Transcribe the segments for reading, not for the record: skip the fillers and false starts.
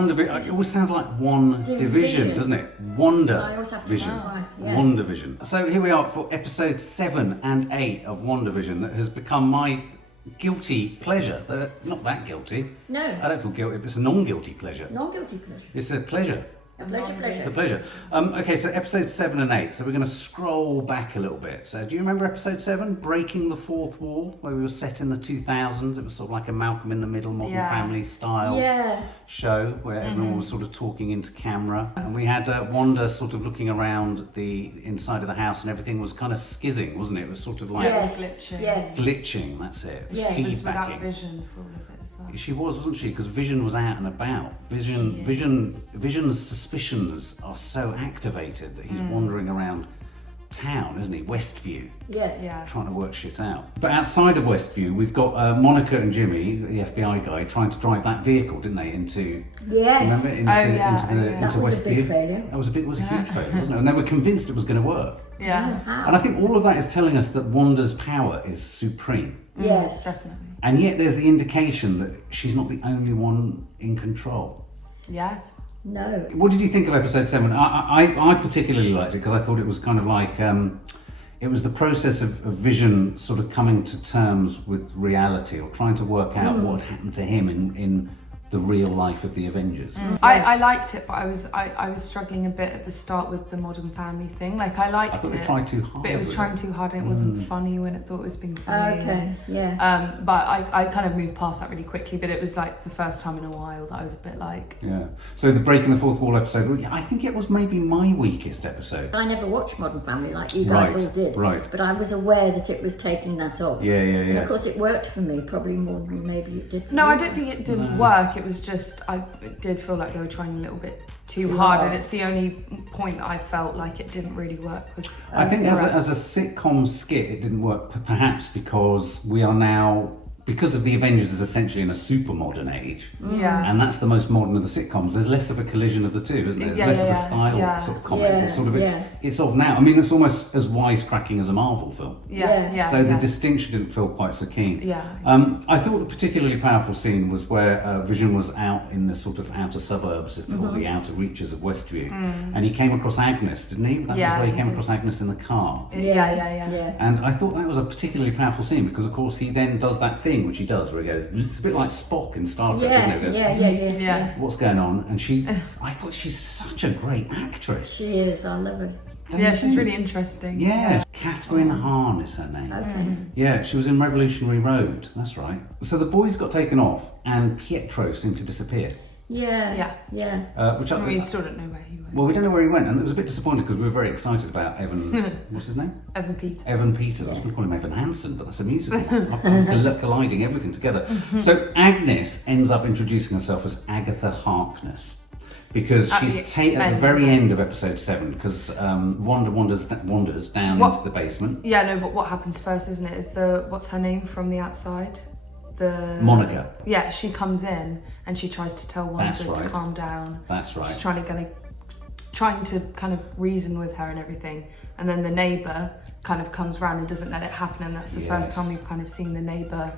WandaVision. It always sounds like one division, doesn't it? WandaVision. WandaVision. So here we are for episodes 7 and 8 of WandaVision that has become my guilty pleasure. Not that guilty. No. I don't feel guilty. It's a non-guilty pleasure. Non-guilty pleasure. It's a pleasure. A pleasure. It's a pleasure. Okay, so episodes 7 and 8. So we're going to scroll back a little bit. So do you remember episode 7, Breaking the Fourth Wall, where we were set in the 2000s? It was sort of like a Malcolm in the Middle, Modern Family style show where everyone was sort of talking into camera. And we had Wanda sort of looking around the inside of the house and everything was kind of skizzing, wasn't it? It was sort of like glitching. Yes. Glitching, that's it. It was It was without feedbacking. Vision for all of it as well. She was, wasn't she? Because Vision was out and about. Vision's suspicions are so activated that he's wandering around town, isn't he? Westview. Yes. Yeah. Trying to work shit out. But outside of Westview, we've got Monica and Jimmy, the FBI guy, trying to drive that vehicle, didn't they? Into Yes. remember into That was Westview. a big failure. That was a huge failure, wasn't it? And they were convinced it was going to work. Yeah. And I think all of that is telling us that Wanda's power is supreme. Yes. Definitely. And yet there's the indication that she's not the only one in control. Yes. No. What did you think of episode 7? I particularly liked it because I thought it was kind of like it was the process of Vision sort of coming to terms with reality or trying to work out what had happened to him in the real life of the Avengers. I liked it, but I was struggling a bit at the start with the Modern Family thing. Like I liked it. I thought they tried too hard. But it was trying too hard and it wasn't funny when it thought it was being funny. Okay. Yeah. But I kind of moved past that really quickly, but it was like the first time in a while that I was a bit like... Yeah. So the Breaking the Fourth Wall episode, well, I think it was maybe my weakest episode. I never watched Modern Family like you guys all did. Right. But I was aware that it was taking that off. Yeah. And of course it worked for me, probably more than maybe it did for No, you. I don't think it didn't work. It was just, it did feel like they were trying a little bit too hard, and it's the only point that I felt like it didn't really work with. I think as a sitcom skit, it didn't work perhaps because we are now, because of the Avengers is essentially in a super modern age, Yeah. and that's the most modern of the sitcoms. There's less of a collision of the two, isn't there? There's less of a style sort of comment. Yeah, It's sort of it's of now. I mean, it's almost as wisecracking as a Marvel film. So the distinction didn't feel quite so keen. Yeah. I thought the particularly powerful scene was where Vision was out in the sort of outer suburbs, or the outer reaches of Westview, and he came across Agnes, didn't he? That was where he came across Agnes in the car. Yeah. And I thought that was a particularly powerful scene because, of course, he then does that thing which he does where he goes, it's a bit like Spock in Star Trek, isn't it? He goes, Yeah. what's going on? And I thought she's such a great actress. She is, I love her. Yeah, she's really interesting. Yeah. Kathryn Hahn is her name. Okay. Yeah, she was in Revolutionary Road, that's right. So the boys got taken off and Pietro seemed to disappear. Yeah. Which We still don't know where he went. Well, we don't know where he went, and it was a bit disappointing because we were very excited about Evan. What's his name? Evan Peters. Evan Peters. I was going to call him Evan Hansen, but that's a musical. I'm colliding everything together. So Agnes ends up introducing herself as Agatha Harkness because she's at the very end of episode 7 because Wanda wanders down into the basement. Yeah, no, but what happens first, isn't it? Is what's her name from the outside? Monica. Yeah, she comes in and she tries to tell Wanda to calm down. That's right. She's trying to kind of reason with her and everything, and then the neighbour kind of comes round and doesn't let it happen, and that's the first time we've kind of seen the neighbour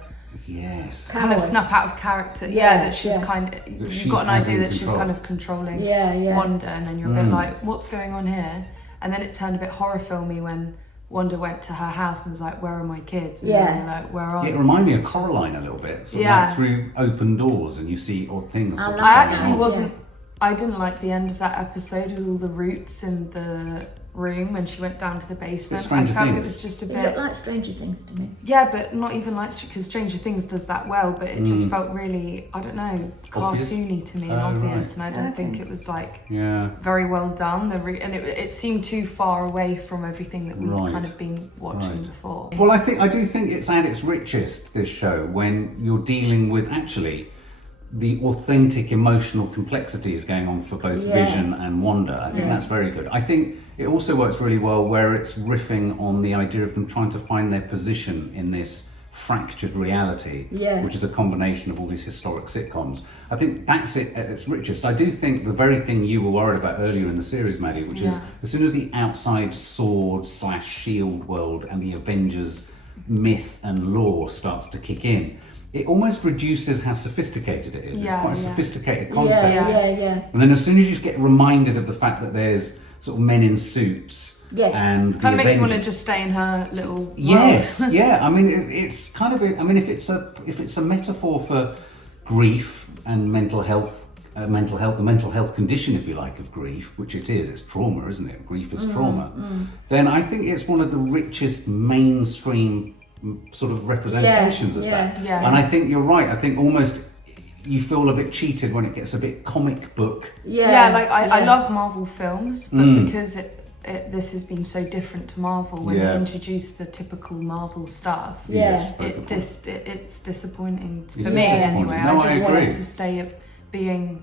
kind of snap out of character. That she's you've got an idea that she's kind of controlling Wanda, and then you're a bit like, what's going on here? And then it turned a bit horror filmy when Wanda went to her house and was like, where are my kids? And then you're like, where are it reminded me of Coraline a little bit. Sort of like through open doors and you see odd things. I didn't like the end of that episode with all the roots in the room when she went down to the basement. I felt it was just a bit... It looked like Stranger Things to me. Yeah, but not even like... Because Stranger Things does that well, but it just felt really, I don't know, cartoony to me and obvious, and I didn't think it was like very well done. And it seemed too far away from everything that we'd kind of been watching before. Well, I do think it's at its richest, this show, when you're dealing with actually the authentic emotional complexities going on for both Vision and Wanda. I think that's very good. I think it also works really well where it's riffing on the idea of them trying to find their position in this fractured reality, which is a combination of all these historic sitcoms. I think that's it at its richest. I do think the very thing you were worried about earlier in the series, Maddie, which is as soon as the outside sword/shield world and the Avengers myth and lore starts to kick in, it almost reduces how sophisticated it is. Yeah, it's quite a yeah. sophisticated concept. Yeah. And then as soon as you just get reminded of the fact that there's sort of men in suits and kind of makes you want to Avengers- just stay in her little Yes, world. yeah. I mean, it's kind of. I mean, if it's a metaphor for grief and mental health, the mental health condition, if you like, of grief, which it is. It's trauma, isn't it? Grief is trauma. Then I think it's one of the richest mainstream sort of representations of that. Yeah. And I think you're right. I think almost you feel a bit cheated when it gets a bit comic book. I love Marvel films, but because this has been so different to Marvel when they introduce the typical Marvel stuff. It's disappointing for me anyway. No, I just I want agree. it to stay being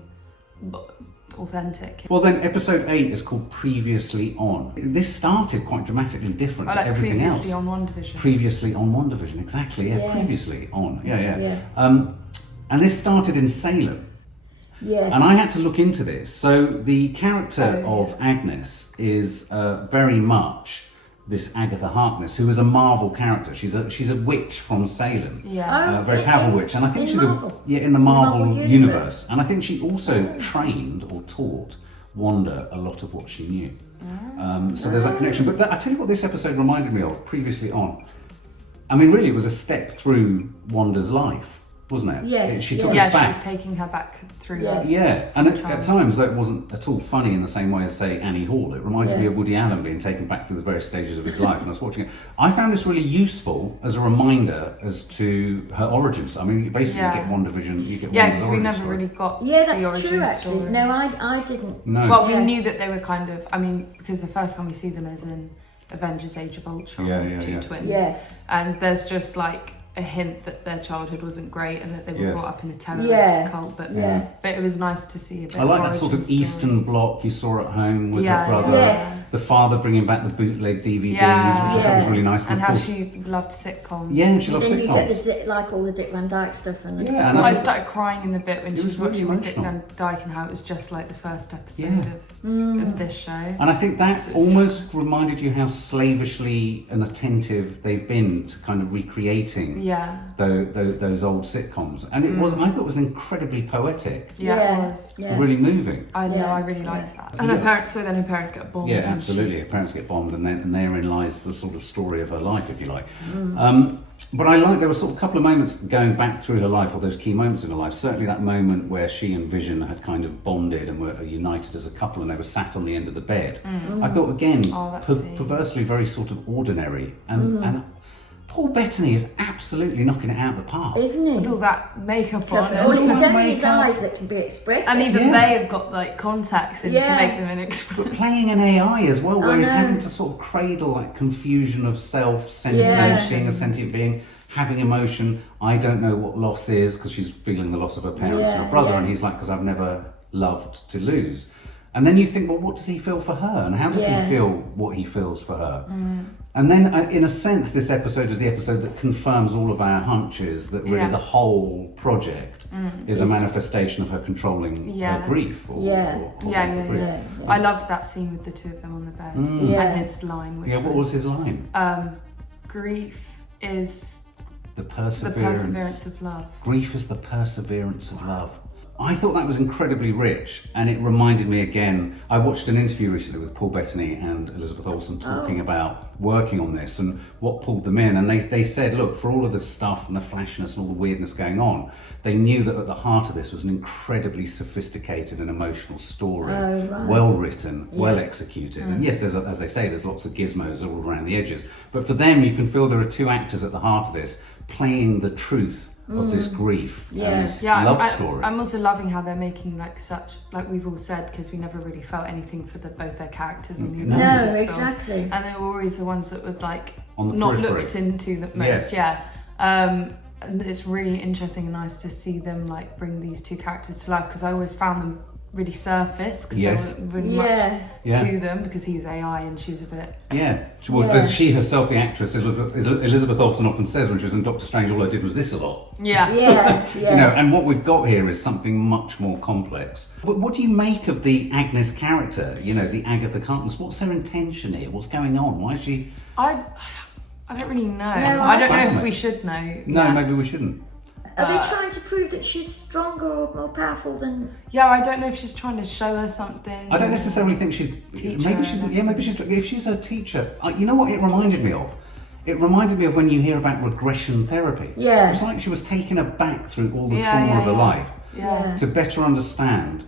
authentic. Well, then episode 8 is called Previously On. This started quite dramatically different to everything previously else. on WandaVision. Previously on WandaVision, exactly. Yeah. Previously on. Yeah. Yeah. And this started in Salem. Yes. And I had to look into this. So the character of Agnes is very much this Agatha Harkness, who is a Marvel character. She's a witch from Salem. Yeah. Very powerful witch. And I think in she's Marvel? in the Marvel Marvel universe. And I think she also trained or taught Wanda a lot of what she knew. So there's that connection. But I tell you what this episode reminded me of, Previously On. I mean, really, it was a step through Wanda's life, wasn't it? Yes, She took Yeah, us she back. was taking her back through Yes. her. Yeah, and at Child. times, though it wasn't at all funny in the same way as, say, Annie Hall, it reminded me of Woody Allen being taken back through the various stages of his life, and I was watching it. I found this really useful as a reminder as to her origins. I mean, you basically get WandaVision, you get Yeah, Wanda's because we origin never story. really got Yeah, the that's origin true, actually. story. No, I didn't. No. Well, we Yeah. knew that they were kind of, I mean, because the first time we see them is in Avengers Age of Ultron with two twins. Yes. And there's just like a hint that their childhood wasn't great and that they were Yes. brought up in a terrorist Yeah. cult. But Yeah. it was nice to see a bit I like of that sort of origin story. Eastern Bloc you saw at home with Yeah, her brother. yeah. Yes. The father bringing back the bootleg DVDs, which I thought was really nice. And of how course- she loved sitcoms. Yeah, she loves Then you get sitcoms. like all the Dick Van Dyke stuff and Yeah, and I started crying in the bit when It she was was really watching the Dick emotional. Van Dyke and how it was just like the first episode of this show. And I think that So- almost reminded you how slavishly and attentive they've been to kind of recreating those old sitcoms. And it was, I thought it was incredibly poetic, Yeah, it was. Yeah. really moving. I know, Yeah. I really liked that. And her parents, so then her parents get bombed. Yeah, and absolutely. Her parents get bombed, and therein lies the sort of story of her life, if you like. But I like there were sort of a couple of moments going back through her life, or those key moments in her life. Certainly that moment where she and Vision had kind of bonded and were united as a couple, and they were sat on the end of the bed. I thought again, that scene. perversely very sort of ordinary, and Paul Bettany is absolutely knocking it out of the park. Isn't he? with all that makeup on. Well, And, it's that only his makeup. eyes that can be expressed. and even Yeah. they have got like contacts in to Yeah. make them inexpressive. But playing an AI as well, where he's know. having to sort of cradle that confusion of self, sentient Yeah. being a sentient being, having emotion. I don't know what loss is because she's feeling the loss of her parents and Yeah, her brother, yeah. and he's like, because I've never loved to lose. And then you think, well, what does he feel for her, and how does Yeah. he feel what he feels for her? And then, in a sense, this episode is the episode that confirms all of our hunches that really the whole project is a manifestation of her controlling her grief. Or grief. Yeah. I loved that scene with the two of them on the bed Yeah. and his line, which What was his line? grief is The the perseverance. perseverance of love. Grief is the perseverance of love. I thought that was incredibly rich, and it reminded me again. I watched an interview recently with Paul Bettany and Elizabeth Olsen talking about working on this and what pulled them in. And they said, look, for all of the stuff and the flashiness and all the weirdness going on, they knew that at the heart of this was an incredibly sophisticated and emotional story, well written, well executed. And yes, there's, as they say, there's lots of gizmos all around the edges. But for them, you can feel there are two actors at the heart of this playing the truth of this grief and this love story. I'm also loving how they're making like we've all said, because we never really felt anything for both their characters in the Avengers films. Exactly. And they were always the ones that would like On the not periphery. looked into the most. And it's really interesting and nice to see them like bring these two characters to life, because I always found them really surface, because there wasn't really much to them, because he's AI and she was a bit As she herself, the actress, Elizabeth Olsen often says when she was in Doctor Strange, all I did was this a lot. Yeah. You know, and what we've got here is something much more complex. But what do you make of the Agnes character? You know, the Agatha Harkness. What's her intention here? What's going on? Why is she? I don't really know. No, I don't know I if don't we know. should know. No, yet. maybe we shouldn't. Are they trying to prove that she's stronger or more powerful than? Yeah, I don't know if she's trying to show her something. I don't necessarily think she's. Maybe she's. Yeah, maybe she's. If she's a teacher, you know what it reminded me of? It reminded me of when you hear about regression therapy. Yeah. It's like she was taken aback through all the trauma of her life to better understand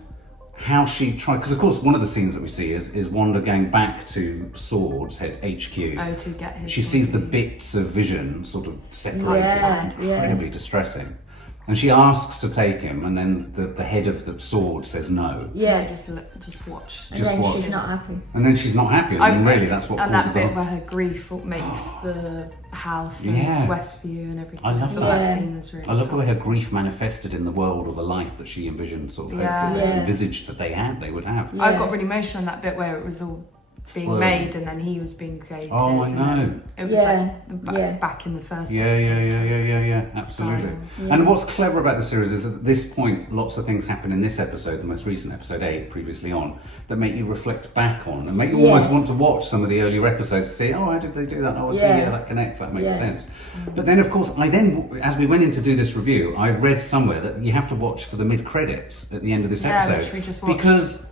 how she tried. Because of course, one of the scenes that we see is Wanda going back to Sword's head HQ. Oh, to get his. She sees the bits of Vision sort of separated, incredibly distressing. And she asks to take him, and then the head of the Sword says no. Yes. Just watch. And then she's not happy. And then she's not happy. I mean, really, that's what and causes that bit where her grief makes the house and Westview and everything. I love that scene was really. I love the way her grief manifested in the world or the life that she envisioned, sort of envisaged that they would have. I got really emotional on that bit where it was all being made and then he was being created. Oh, I know. It was back in the first Yeah, absolutely. And what's clever about the series is that at this point, lots of things happen in this episode, the most recent episode 8, previously on, that make you reflect back on and make you almost want to watch some of the earlier episodes to see, how did they do that? Oh, I see, that connects, that makes sense. But then, of course, as we went in to do this review, I read somewhere that you have to watch for the mid-credits at the end of this episode. Which we just watched. Because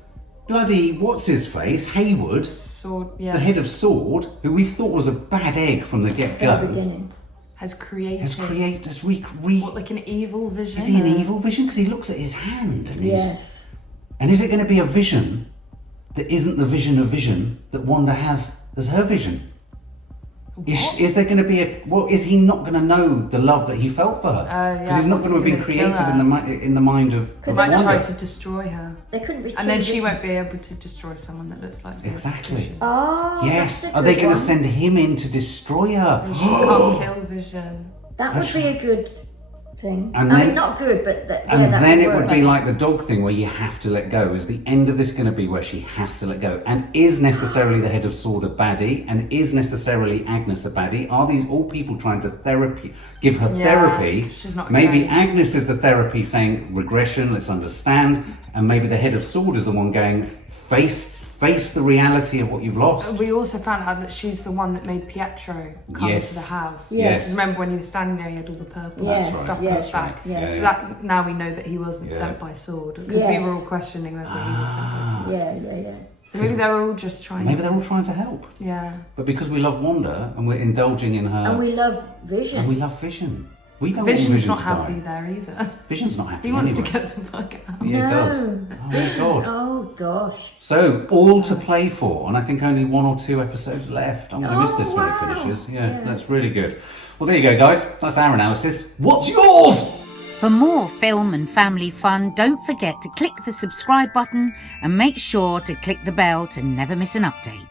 bloody, what's his face? Hayward, the head of Sword, who we thought was a bad egg from the get-go, has created like an evil Vision. Is he an evil Vision? Because he looks at his hand and and is it going to be a Vision that isn't the vision of Vision that Wanda has as her Vision? Is there going to be is he not going to know the love that he felt for her? Because he's not going to have been created in the mind of Wanda. Might try to destroy her. They couldn't be. And then she won't be able to destroy someone that looks like this. Exactly. Oh, yes. Are they going to send him in to destroy her? And she can't kill Vision. That would be a good thing. And I mean, not good, but then it would be like the dog thing where you have to let go. Is the end of this going to be where she has to let go? And is necessarily the head of Sword a baddie? And is necessarily Agnes a baddie? Are these all people trying to give her therapy? She's not maybe engaged. Agnes is the therapy saying regression, let's understand. And maybe the head of Sword is the one going face the reality of what you've lost. We also found out that she's the one that made Pietro come to the house. Yes. Remember when he was standing there, he had all the purple stuff on his back. Yes. So that now we know that he wasn't sent by Sword, because we were all questioning whether he was sent by Sword. Yeah. So maybe they're all just trying. Maybe they're all trying to help. Yeah. But because we love Wanda and we're indulging in her, and we love Vision. And we love Vision. We don't Vision's want Vision not to happy die. there either. Vision's not happy. He wants anyway. to get the fuck out. Yeah, he does. Oh my god. Oh gosh. So all to play for, and I think only 1 or 2 episodes left. I'm going to miss this when it finishes. Yeah, that's really good. Well, there you go, guys. That's our analysis. What's yours? For more film and family fun, don't forget to click the subscribe button and make sure to click the bell to never miss an update.